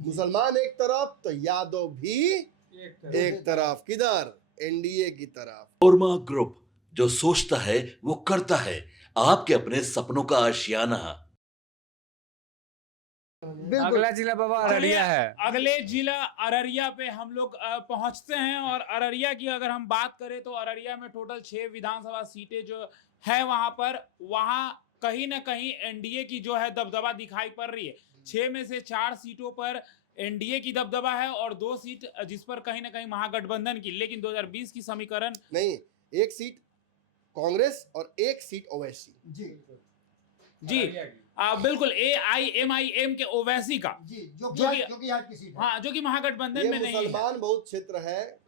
मुसलमान एक तरफ तो यादव भी एक तरफ। किधर? एनडीए की तरफ। कोरमा ग्रुप, जो सोचता है वो करता है। आपके अपने सपनों का आशियाना। अगला जिला बाबा अररिया है। अगले जिला अररिया पे हम लोग पहुंचते हैं। और अररिया की अगर हम बात करें तो अररिया में टोटल 6 विधानसभा सीटें जो है वहां कहीं ना कहीं एनडीए की जो है दबदबा दिखाई पड़ रही है। 6 में से 4 सीटों पर एनडीए की दबदबा है और 2 सीट जिस पर कहीं ना कहीं महागठबंधन की। लेकिन 2020 की समीकरण नहीं, एक सीट कांग्रेस और एक सीट ओवैसी। जी बिल्कुल AIMIM के ओवैसी का जो कि आज की सीट है। हाँ, जो कि महागठबंधन में नहीं है। मुसलमान बहुत क्षेत्र है,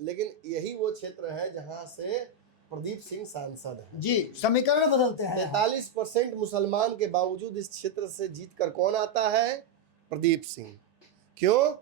लेकिन यही वो क्षेत्र है जहां से प्रदीप सिंह सांसद है। जी, समीकरण बदलते हैं। 43% मुसलमान के बावजूद इस क्षेत्र से जीतकर कौन आता है? प्रदीप सिंह। क्यों?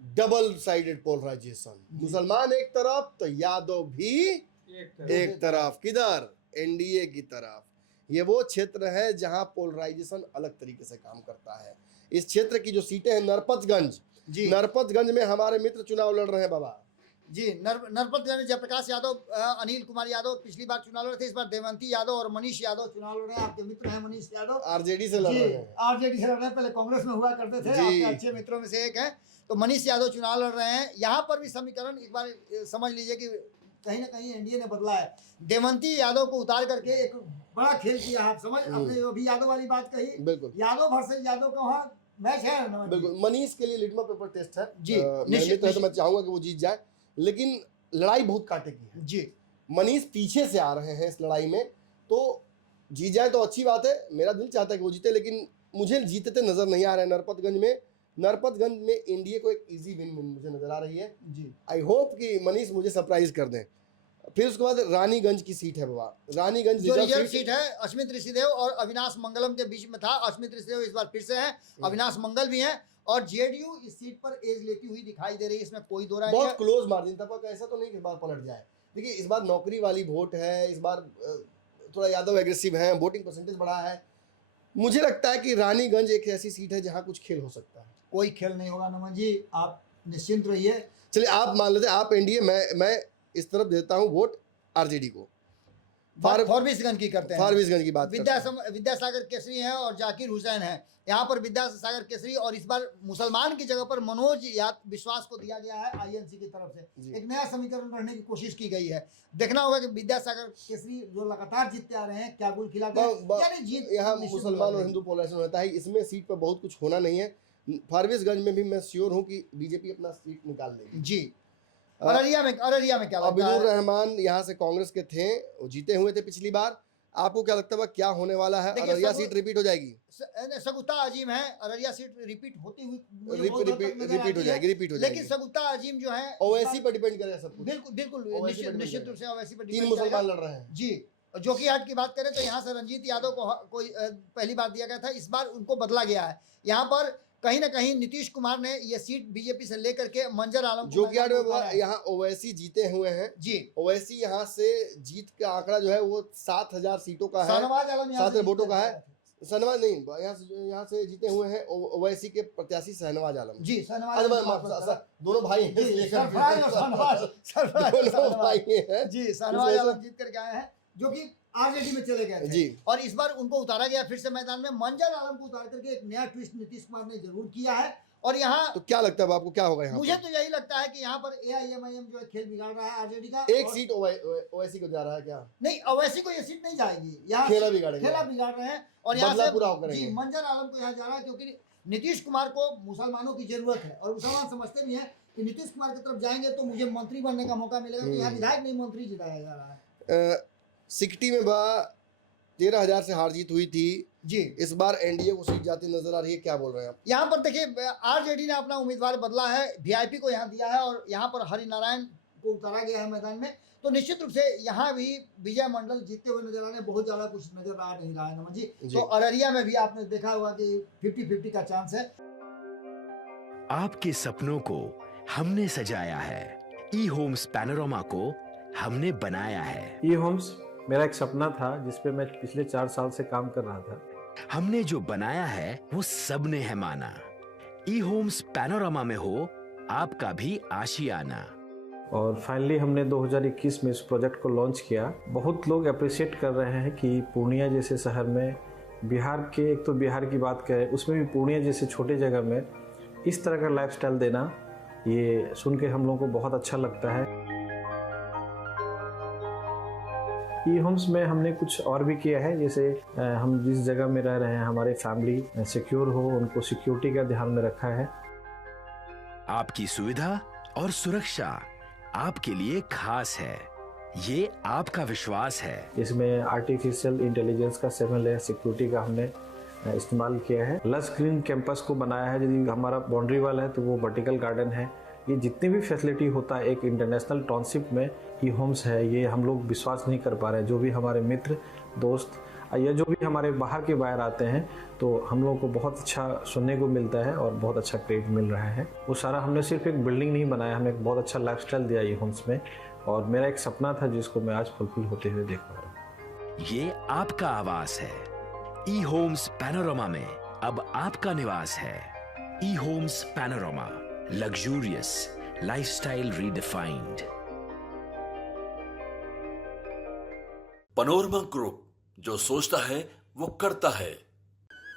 Double sided polarization. मुसलमान एक तरफ तो यादव भी एक तरफ। किधर? एनडीए की तरफ। ये वो क्षेत्र है जहां पोलराइजेशन अलग तरीके से काम करता है। इस क्षेत्र की जो सीटें हैं, नरपतगंज, नरपतगंज में हमारे मित्र चुनाव लड़ रहे हैं बाबा जी। नरपतगंज में जयप्रकाश यादव, अनिल कुमार यादव पिछली बार चुनाव लड़े थे। इस बार देवंती यादव और मनीष यादव चुनाव लड़ रहे हैं। आपके मित्र हैं मनीष यादव, आरजेडी से लड़ रहे हैं। आरजेडी से लड़ रहे हैं, पहले कांग्रेस में हुआ करते थे। आपके अच्छे मित्रों में से एक है। तो मनीष यादव चुनाव लड़ रहे हैं। यहाँ पर भी समीकरण एक बार समझ लीजिए कि कहीं ना कहीं एनडीए ने बदला है। देवंती यादव को उतार करके एक बड़ा खेल किया है। आप समझ, आपने जो भी यादव वाली बात कही, बिल्कुल यादव वर्सेस यादव का वहाँ मैच है। बिल्कुल मनीष के लिए लिटमस पेपर टेस्ट है जी। निश्चित तो मैं चाहूंगा कि वो जीत जाए, लेकिन लड़ाई बहुत कांटे की है जी। मनीष पीछे से आ रहे हैं इस लड़ाई में, तो जीत जाए तो अच्छी बात है। मेरा दिल चाहता है कि वो जीते, लेकिन मुझे जीतते नजर नहीं आ रहे हैं। नरपतगंज में एनडीए को एक इजी विन मुझे नजर आ रही है जी। आई होप कि मनीष मुझे सरप्राइज कर दें। फिर उसके बाद रानीगंज की सीट है बाबा। रानीगंज जो रिजर्व सीट है, अश्मित ऋषिदेव और अविनाश मंगलम के बीच में था। अश्मित ऋषिदेव इस बार फिर से हैं, अविनाश मंगल भी हैं। और जेडीयू इस सीट पर एज लेती हुई दिखाई दे रही है, इसमें कोई दो राय नहीं है। बहुत क्लोज मार्जिन था, पर ऐसा तो नहीं कि इस बार पलट जाए। देखिए, इस बार नौकरी वाली वोट है। इस बार थोड़ा यादव एग्रेसिव है, वोटिंग परसेंटेज बढ़ा है। मुझे लगता है कि रानीगंज एक ऐसी सीट है जहां कुछ खेल हो सकता है। कोई खेल नहीं होगा नमन जी, आप निश्चिंत रहिए। चलिए, आप मान लेते आप एनडीए, मैं इस तरफ देता हूं वोट आरजेडी को। फॉरबिसगंज की करते हैं। फॉरबिसगंज की बात विद्यासागर केसरी है और जाकिर हुसैन है। यहाँ पर विद्यासागर केसरी, और इस बार मुसलमान की जगह पर मनोज विश्वास को दिया गया है आईएनसी की तरफ से। एक नया समीकरण करने की कोशिश की गई है। देखना होगा कि विद्यासागर केसरी जो लगातार जीतते आ रहे हैं, क्या गुल खिलाते हैं। यहाँ मुसलमान और हिंदू पोलराइजेशन होता है, इसमें सीट पर बहुत कुछ होना नहीं है। फॉरबिसगंज में भी मैं श्योर हूँ कि बीजेपी अपना सीट निकाल लेगी। जी। अररिया में क्या लगता है? अब्दुल रहमान यहाँ से कांग्रेस के थे, वो जीते हुए थे पिछली बार। आपको क्या लगता है क्या होने वाला है? अररिया सीट रिपीट हो जाएगी? सगुता अजीम है, अररिया सीट रिपीट होती हुई रिपीट हो जाएगी। लेकिन सगुता अजीम जो है ओवैसी पर डिपेंड करेगा सब कुछ। बिल्कुल निश्चित रूप से ओवैसी पर 3 मुसलमान लड़ रहे हैं जी। जोकीहाट की बात करें तो यहाँ से रंजीत यादव को कोई पहली बार दिया गया था, इस बार उनको बदला गया है। यहाँ पर कहीं ना कहीं नीतीश कुमार ने ये सीट बीजेपी से लेकर के मंजर आलम जोकीहाट में यहाँ ओवैसी जीते हुए हैं जी। ओवैसी यहाँ से जीत का आंकड़ा जो है वो 7,000 सीटों का है, शाहनवाज आलम 7 वोटों का है। शाहनवाज नहीं, यहाँ से जीते हुए हैं ओवैसी के प्रत्याशी शाहनवाज आलम जी। दोनों भाई हैं जी। शाहनवाज आलम जीत करके आए हैं, जो कि आरजेडी में चले गए थे और इस बार उनको उतारा गया फिर से मैदान में। मंजर आलम को उतार करके एक नया ट्विस्ट नीतीश कुमार ने जरूर किया है। और यहाँ तो क्या लगता है आपको, क्या होगा यहाँ? मुझे तो यही लगता है कि यहाँ पर AIMIM जो है खेल बिगाड़ रहा है आरजेडी का। एक सीट ओवैसी को जा रहा है क्या? नहीं, ओवैसी को ये सीट नहीं जाएगी। यहाँ खेला बिगाड़ रहे हैं और यहाँ से मंजर आलम को यहाँ जा रहा है, क्योंकि नीतीश कुमार को मुसलमानों की जरूरत है और मुसलमान समझते भी हैं कि नीतीश कुमार की तरफ जाएंगे तो मुझे मंत्री बनने का मौका मिलेगा। तो यहाँ विधायक नहीं, मंत्री जिताया जा रहा है। सिकटी में 13,000 से हार जीत हुई थी जी। इस बार एनडीए को सीट जाती नजर आ रही है, क्या बोल रहे हैं आप? यहाँ पर देखिए, आरजेडी ने अपना उम्मीदवार बदला है, वीआईपी को यहाँ दिया है और यहाँ पर हरिनारायण को उतारा गया है मैदान में। तो निश्चित रूप से यहाँ भी विजय मंडल जीतते हुए नजर आ रहे हैं। बहुत ज्यादा कुछ नजर आ नहीं रहा है नमन जी। तो अररिया में भी आपने देखा होगा कि 50-50 का चांस है। आपके सपनों को हमने सजाया है, ई होम्स पैनोरमा को हमने बनाया है। ई होम्स मेरा एक सपना था जिसपे मैं पिछले 4 साल से काम कर रहा था। हमने जो बनाया है वो सबने है माना। ई होम्स पैनोरामा में हो आपका भी आशियाना। और फाइनली हमने 2021 में इस प्रोजेक्ट को लॉन्च किया। बहुत लोग अप्रिशिएट कर रहे हैं कि पूर्णिया जैसे शहर में, बिहार के, एक तो बिहार की बात करें उसमें भी पूर्णिया जैसे छोटे जगह में इस तरह का लाइफस्टाइल देना, ये सुन के हम लोगों को बहुत अच्छा लगता है। ई होम्स में हमने कुछ और भी किया है, जैसे हम जिस जगह में रह रहे हैं हमारे फैमिली सिक्योर हो, उनको सिक्योरिटी का ध्यान में रखा है। आपकी सुविधा और सुरक्षा आपके लिए खास है, ये आपका विश्वास है। इसमें आर्टिफिशियल इंटेलिजेंस का 7 लेयर सिक्योरिटी का हमने इस्तेमाल किया है। लस ग्रीन कैंपस को बनाया है। यदि हमारा बाउंड्री वाल है तो वो वर्टिकल गार्डन है। ये जितनी भी फैसिलिटी होता है एक इंटरनेशनल टाउनशिप में ई होम्स है, ये हम लोग विश्वास नहीं कर पा रहे हैं। जो भी हमारे मित्र दोस्त या जो भी हमारे बाहर के बाहर आते हैं तो हम लोगों को बहुत अच्छा सुनने को मिलता है और बहुत अच्छा क्रेडिट मिल रहा है। वो सारा हमने सिर्फ एक बिल्डिंग नहीं बनाया, हमें एक बहुत अच्छा लाइफस्टाइल दिया ई होम्स में, और मेरा एक सपना था जिसको मैं आज फुलफिल होते हुए देख पा रहा हूँ। ये आपका आवास है। ई होम्स पैनोरामा में अब आपका निवास है। E homes Panorama, luxurious lifestyle redefined. Panorama group, जो सोचता है वो करता है।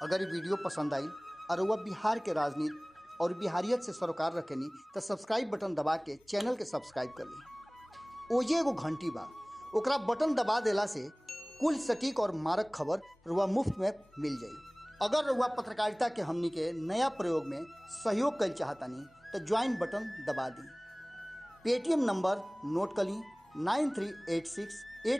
अगर ये वीडियो पसंद आई और वह बिहार के राजनीति और बिहारियत से सरोकार रखेनी तो सब्सक्राइब बटन दबा के चैनल के सब्सक्राइब कर ली। ओजे एगो घंटी बा, ओकरा बटन दबा देला से कुल सटीक और मारक खबर रुआ मुफ्त में मिल जाई। अगर रुआ पत्रकारिता के हमनी के नया प्रयोग में सहयोग कर चाहतानी तो ज्वाइन बटन दबा दी। पेटीएम नंबर नोट कर ली 9386